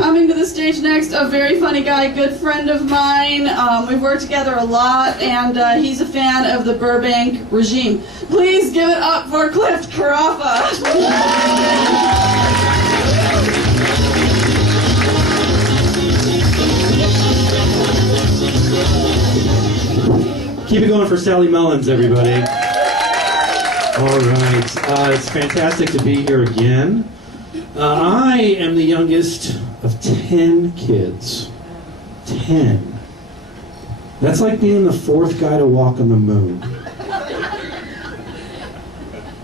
Coming to the stage next, a very funny guy, good friend of mine. We've worked together a lot, and he's a fan of the Burbank regime. Please give it up for Klift Karaffa. Keep it going for Sally Mullins, everybody. All right. It's fantastic to be here again. I am the youngest of 10 kids. 10. That's like being the fourth guy to walk on the moon.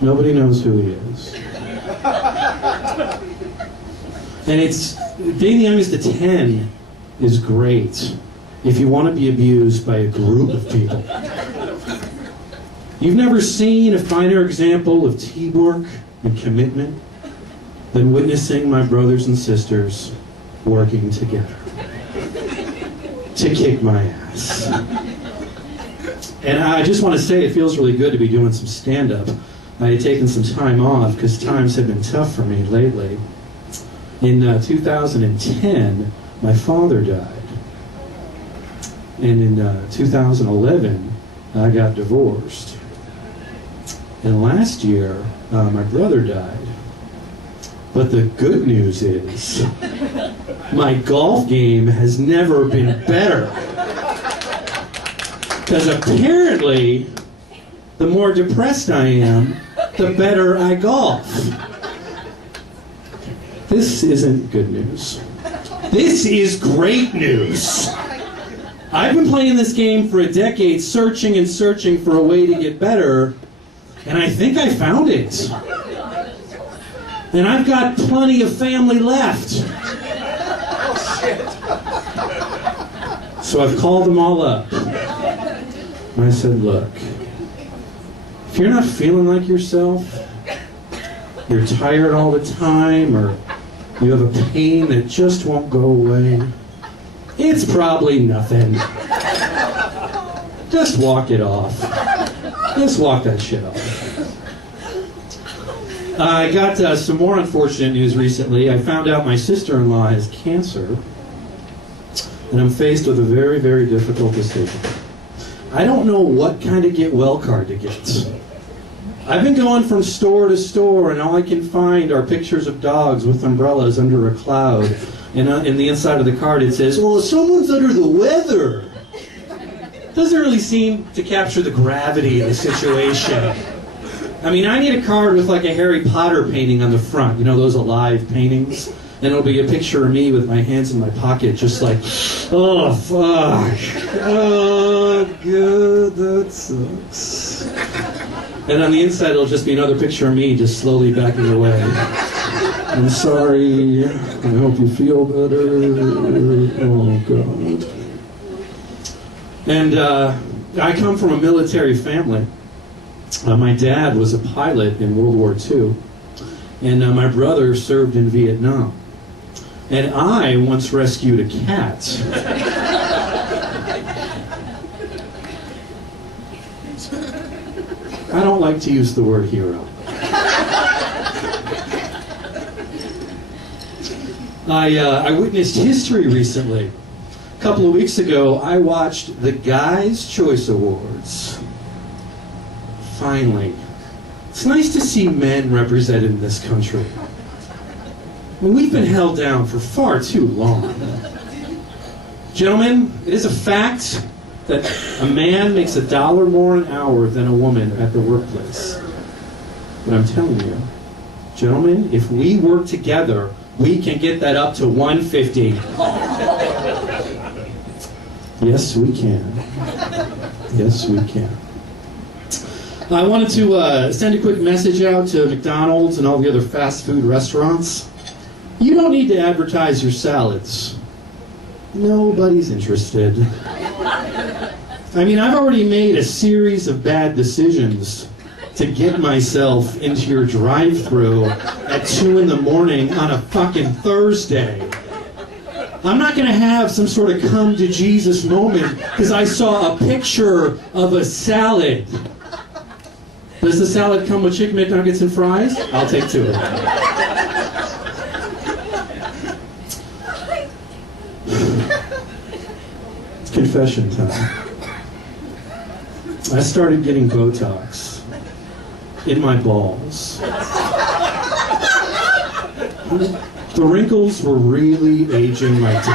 Nobody knows who he is. And being the youngest of 10 is great if you want to be abused by a group of people. You've never seen a finer example of teamwork and commitment than witnessing my brothers and sisters working together to kick my ass. And I just want to say it feels really good to be doing some stand-up. I had taken some time off because times have been tough for me lately. In 2010, my father died. And in 2011, I got divorced. And last year, my brother died. But the good news is, my golf game has never been better. Because apparently, the more depressed I am, the better I golf. This isn't good news. This is great news. I've been playing this game for a decade, searching and searching for a way to get better, and I think I found it. And I've got plenty of family left. So I've called them all up. And I said, look, if you're not feeling like yourself, you're tired all the time, or you have a pain that just won't go away, it's probably nothing. Just walk it off. Just walk that shit off. I got some more unfortunate news recently. I found out my sister-in-law has cancer, and I'm faced with a very, very difficult decision. I don't know what kind of get-well card to get. I've been going from store to store, and all I can find are pictures of dogs with umbrellas under a cloud. And in the inside of the card it says, well, someone's under the weather. Doesn't really seem to capture the gravity of the situation. I mean, I need a card with like a Harry Potter painting on the front. You know, those alive paintings? And it'll be a picture of me with my hands in my pocket, just like, oh, fuck. Oh, good, that sucks. And on the inside, it'll just be another picture of me just slowly backing away. I'm sorry. I hope you feel better. Oh, God. And I come from a military family. My dad was a pilot in World War II, and my brother served in Vietnam. And I once rescued a cat. I don't like to use the word hero. I witnessed history recently. A couple of weeks ago, I watched the Guys' Choice Awards. Finally. It's nice to see men represented in this country. I mean, we've been held down for far too long. Gentlemen, it is a fact that a man makes $1 more an hour than a woman at the workplace. But I'm telling you, gentlemen, if we work together, we can get that up to $150. Yes, we can. Yes, we can. I wanted to send a quick message out to McDonald's and all the other fast food restaurants. You don't need to advertise your salads. Nobody's interested. I mean, I've already made a series of bad decisions to get myself into your drive-thru at 2 in the morning on a fucking Thursday. I'm not going to have some sort of come-to-Jesus moment because I saw a picture of a salad. Does the salad come with chicken McNuggets and fries? I'll take 2 of them. Confession time. I started getting Botox in my balls. The wrinkles were really aging my dick.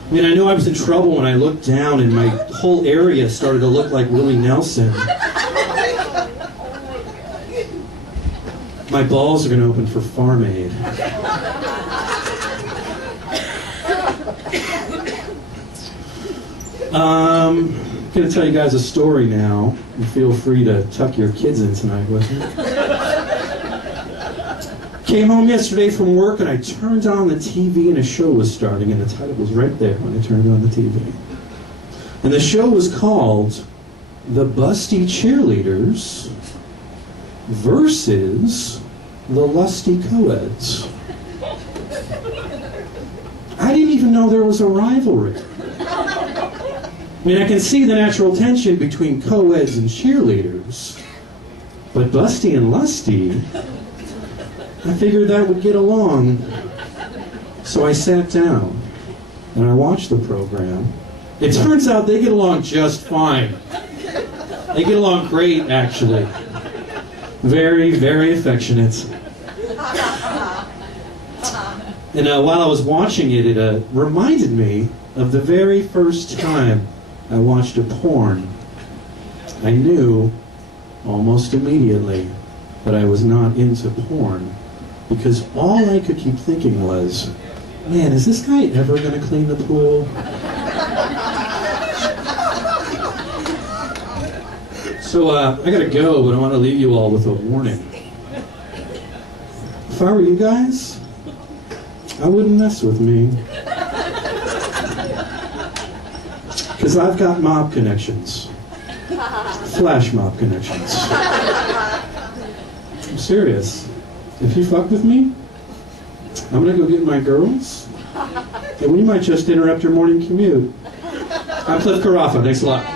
I mean, I knew I was in trouble when I looked down and my whole area started to look like Willie Nelson. My balls are going to open for Farm Aid. I'm going to tell you guys a story now. And feel free to tuck your kids in tonight with me. Came home yesterday from work and I turned on the TV and a show was starting and the title was right there when I turned on the TV. And the show was called The Busty Cheerleaders versus the Lusty Coeds. I didn't even know there was a rivalry. I mean, I can see the natural tension between co-eds and cheerleaders, but Busty and Lusty, I figured that would get along. So I sat down and I watched the program. It turns out they get along just fine. They get along great, actually. Very, very affectionate. And while I was watching it, it reminded me of the very first time I watched a porn. I knew almost immediately that I was not into porn because all I could keep thinking was, man, is this guy ever going to clean the pool? So I gotta go, but I want to leave you all with a warning. If I were you guys, I wouldn't mess with me. Because I've got mob connections. Flash mob connections. I'm serious. If you fuck with me, I'm gonna go get my girls, and we might just interrupt your morning commute. I'm Klift Karaffa. Thanks a lot.